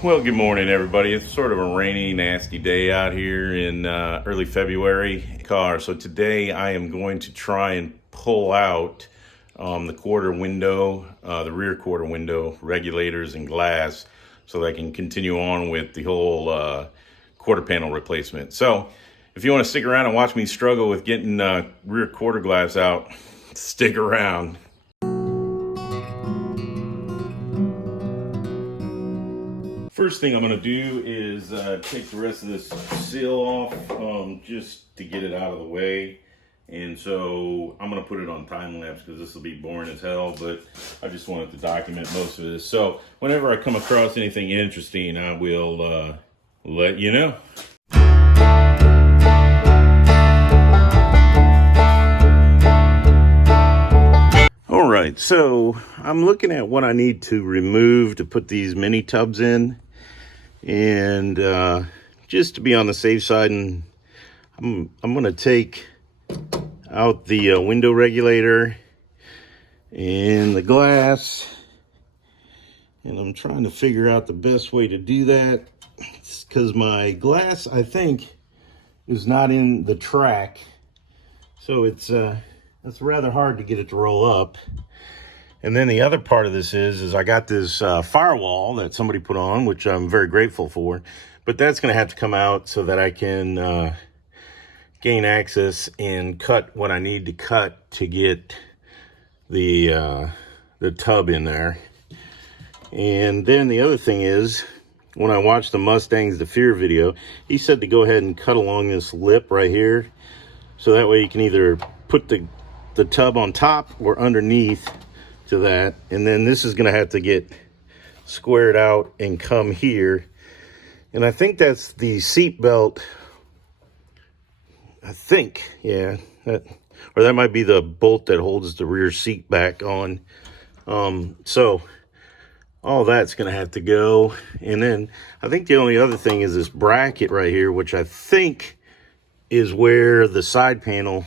Well, good morning, everybody. It's sort of a rainy, nasty day out here in early February car. So today I am going to try and pull out the quarter window, the rear quarter window, regulators and glass, so that I can continue on with the whole quarter panel replacement. So if you want to stick around and watch me struggle with getting rear quarter glass out, stick around. First thing I'm going to do is take the rest of this seal off just to get it out of the way. And so I'm going to put it on time lapse because this will be boring as hell, but I just wanted to document most of this. So whenever I come across anything interesting, I will let you know. All right, so I'm looking at what I need to remove to put these mini tubs in. And just to be on the safe side, and I'm going to take out the window regulator and the glass, and I'm trying to figure out the best way to do that because my glass, I think, is not in the track, so it's rather hard to get it to roll up. And then the other part of this is I got this firewall that somebody put on, which I'm very grateful for, but that's going to have to come out so that I can gain access and cut what I need to cut to get the tub in there. And then the other thing is, when I watched the Mustang's The Fear video, he said to go ahead and cut along this lip right here, so that way you can either put the tub on top or underneath to that. And then this is going to have to get squared out and come here, and I think that's the seat belt, I think, yeah, or that might be the bolt that holds the rear seat back on. So all that's going to have to go. And then I think the only other thing is this bracket right here, which I think is where the side panel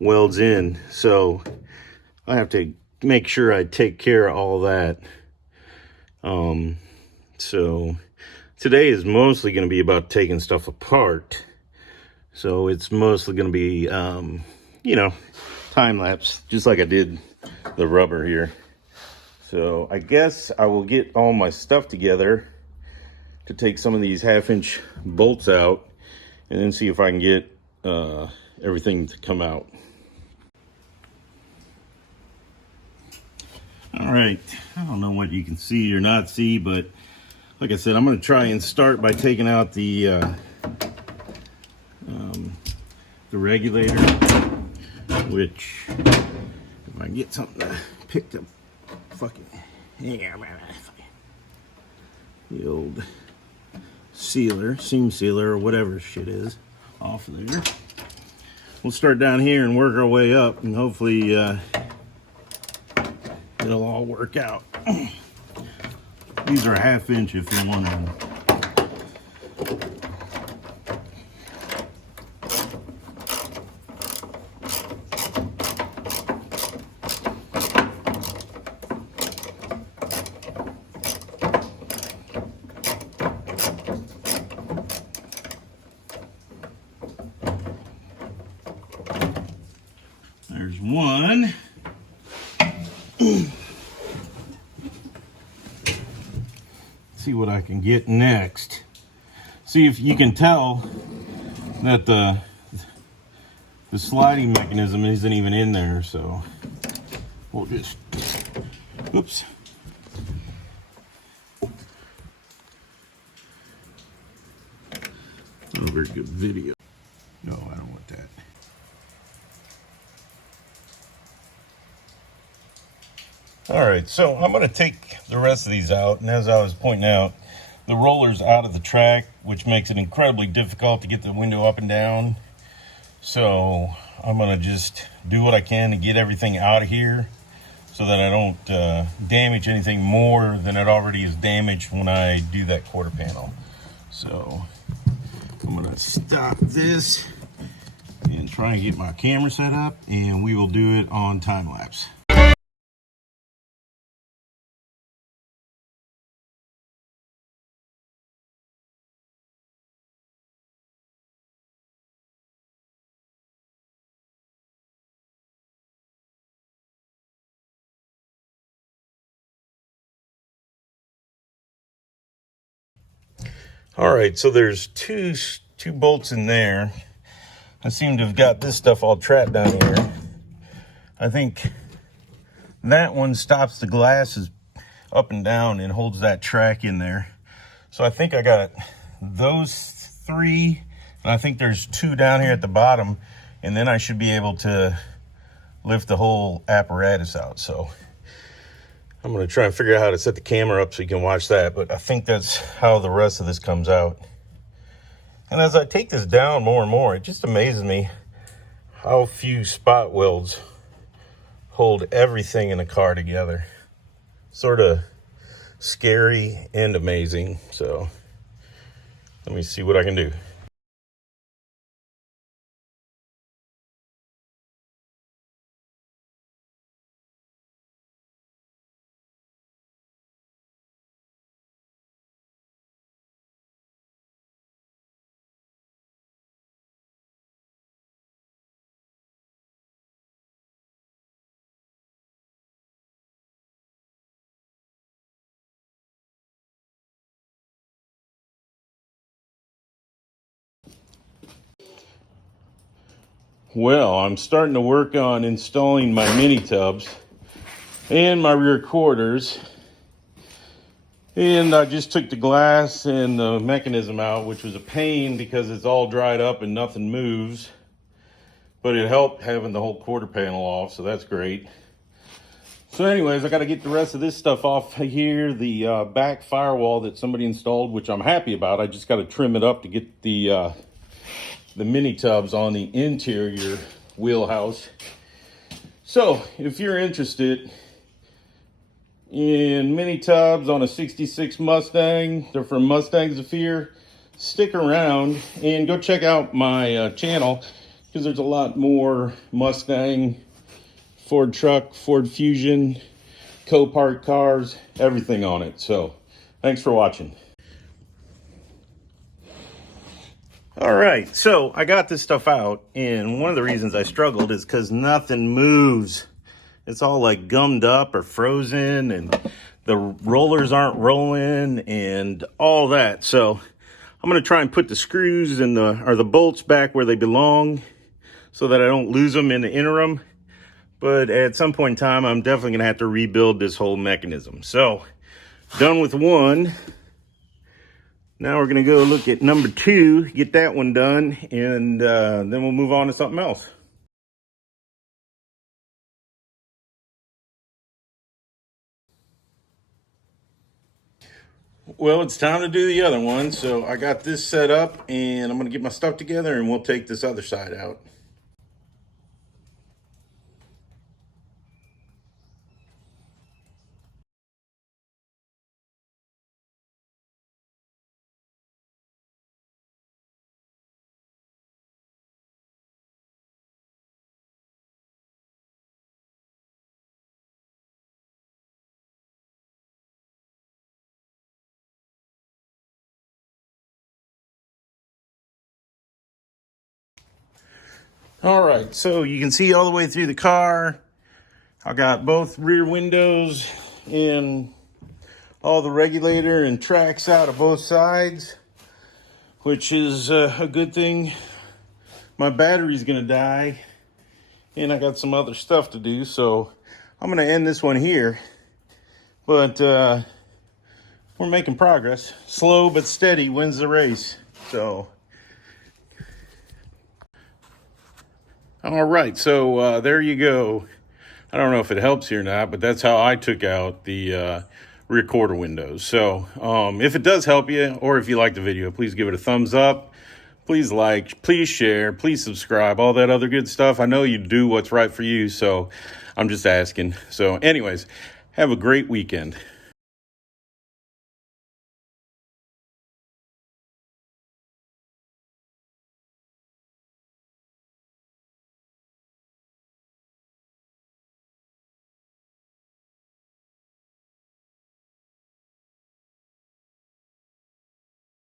welds in. So I have to make sure I take care of all that. So today is mostly going to be about taking stuff apart. So it's mostly going to be, time lapse, just like I did the rubber here. So I guess I will get all my stuff together to take some of these 1/2-inch bolts out and then see if I can get everything to come out. All right, I don't know what you can see or not see, but like I said, I'm going to try and start by taking out the regulator, which, if I can get something to pick up, fucking, yeah, the old sealer, seam sealer, or whatever shit is, off there. We'll start down here and work our way up, and hopefully it'll all work out. These are 1/2-inch if you're wondering. There's one. See what I can get next. See if you can tell that the sliding mechanism isn't even in there, so we'll just, oops. Not a very good video. No, I don't want that. All right, so I'm going to take the rest of these out, and as I was pointing out, the roller's out of the track, which makes it incredibly difficult to get the window up and down. So I'm going to just do what I can to get everything out of here so that I don't damage anything more than it already is damaged when I do that quarter panel. So I'm going to stop this and try and get my camera set up, and we will do it on time lapse. All right, so there's two bolts in there. I seem to have got this stuff all trapped down here. I think that one stops the glasses up and down and holds that track in there. So I think I got those three, and I think there's two down here at the bottom, and then I should be able to lift the whole apparatus out. So I'm going to try and figure out how to set the camera up so you can watch that, but I think that's how the rest of this comes out. And as I take this down more and more, it just amazes me how few spot welds hold everything in a car together. Sort of scary and amazing. So let me see what I can do. Well, I'm starting to work on installing my mini tubs and my rear quarters. And I just took the glass and the mechanism out, which was a pain because it's all dried up and nothing moves. But it helped having the whole quarter panel off, so that's great. So anyways, I got to get the rest of this stuff off here. The back firewall that somebody installed, which I'm happy about. I just got to trim it up to get the mini tubs on the interior wheelhouse. So if you're interested in mini tubs on a 66 Mustang, they're from Mustangs of Fear, stick around and go check out my channel, because there's a lot more Mustang, Ford truck, Ford Fusion, Copart cars, everything on it. So thanks for watching. All right, so I got this stuff out, and one of the reasons I struggled is because nothing moves. It's all like gummed up or frozen, and the rollers aren't rolling and all that. So I'm gonna try and put the screws and the bolts back where they belong so that I don't lose them in the interim. But at some point in time, I'm definitely gonna have to rebuild this whole mechanism. So done with one. Now we're gonna go look at number 2, get that one done, and then we'll move on to something else. Well, it's time to do the other one. So I got this set up, and I'm gonna get my stuff together, and we'll take this other side out. All right, so you can see all the way through the car. I got both rear windows and all the regulator and tracks out of both sides, which is a good thing. My battery's gonna die, and I got some other stuff to do, so I'm gonna end this one here. But we're making progress. Slow but steady wins the race. So all right, so there you go. I don't know if it helps you or not, but that's how I took out the rear quarter windows. So if it does help you, or if you like the video, please give it a thumbs up. Please like, please share, please subscribe, all that other good stuff. I know you do what's right for you, so I'm just asking. So anyways, have a great weekend.